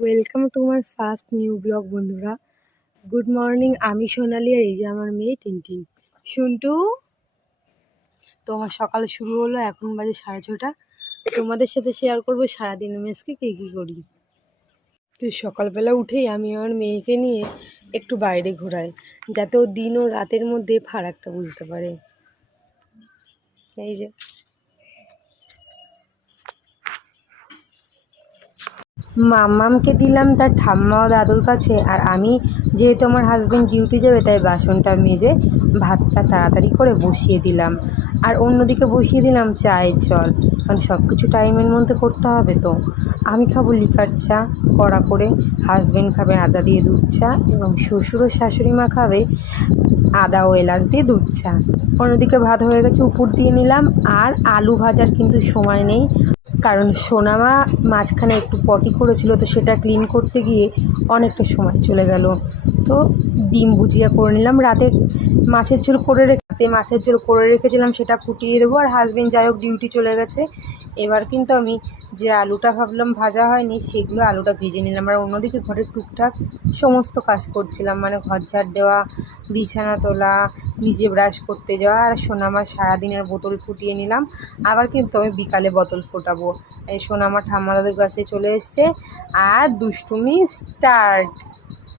Welcome to my first new blog বন্ধুরা। Good morning আমি সোনালি আর এই যে আমার মেয়ে টিনটিন। শুনটু? তোমার সকাল শুরু হলো, এখন বাজে সাড়ে ছটা। তোমাদের সাথে শেয়ার করব সারাদিন আজকে কী কী করি। তো সকালবেলা উঠেই আমি আমার মেয়েকে নিয়ে একটু বাইরে ঘোরাই, যাতে ও দিন ও রাতের মধ্যে ফারাকটা বুঝতে পারে। এই যে মাম্মামকে দিলাম তার ঠাম্মা ও দাদুর কাছে। আর আমি যেহেতু আমার হাজব্যান্ড ডিউটি যাবে, তাই বাসনটা মেজে ভাতটা তাড়াতাড়ি করে বসিয়ে দিলাম। আর অন্যদিকে বসিয়ে দিলাম চায়ের জল কারণ সব কিছু টাইমের মধ্যে করতে হবে তো। আমি খাব লিকার চা, কড়া করে। হাজব্যান্ড খাবে আদা দিয়ে দুধ চা এবং শ্বশুর ও শাশুড়ি মা খাবে আদা ও এলাচ দিয়ে দুধ চা। অন্যদিকে ভাত হয়ে গেছে, উপর দিয়ে নিলাম। আর আলু ভাজার কিন্তু সময় নেই। কারণ সোনামা মাঝখানে একটু পটি করেছিল তো সেটা ক্লিন করতে গিয়ে অনেকটা সময় চলে গেল। তো ডিম ভুজিয়া করে নিলাম। রাতে মাছের ঝোল করে রেখে মাছের ঝোল করে রেখেছিলাম, সেটা ফুটিয়ে দেবো। আর হাজবেন্ড যাই হোক ডিউটি চলে গেছে। এবার কিন্তু আমি যে আলুটা ভাবলাম ভাজা হয়নি, সেগুলো আলুটা ভেজে নিলাম। আর অন্যদিকে ঘরের টুকটাক সমস্ত কাজ করছিলাম। মানে ঘর ঝাড় দেওয়া, বিছানা তোলা, নিজে ব্রাশ করতে যাওয়া, আর সোনামার সারাদিনের বোতল ফুটিয়ে নিলাম। আবার কিন্তু আমি বিকালে বোতল ফোটাবো। এই সোনামা দাদুর কাছে চলে এসছে। আর দুষ্টুমি স্টার্ট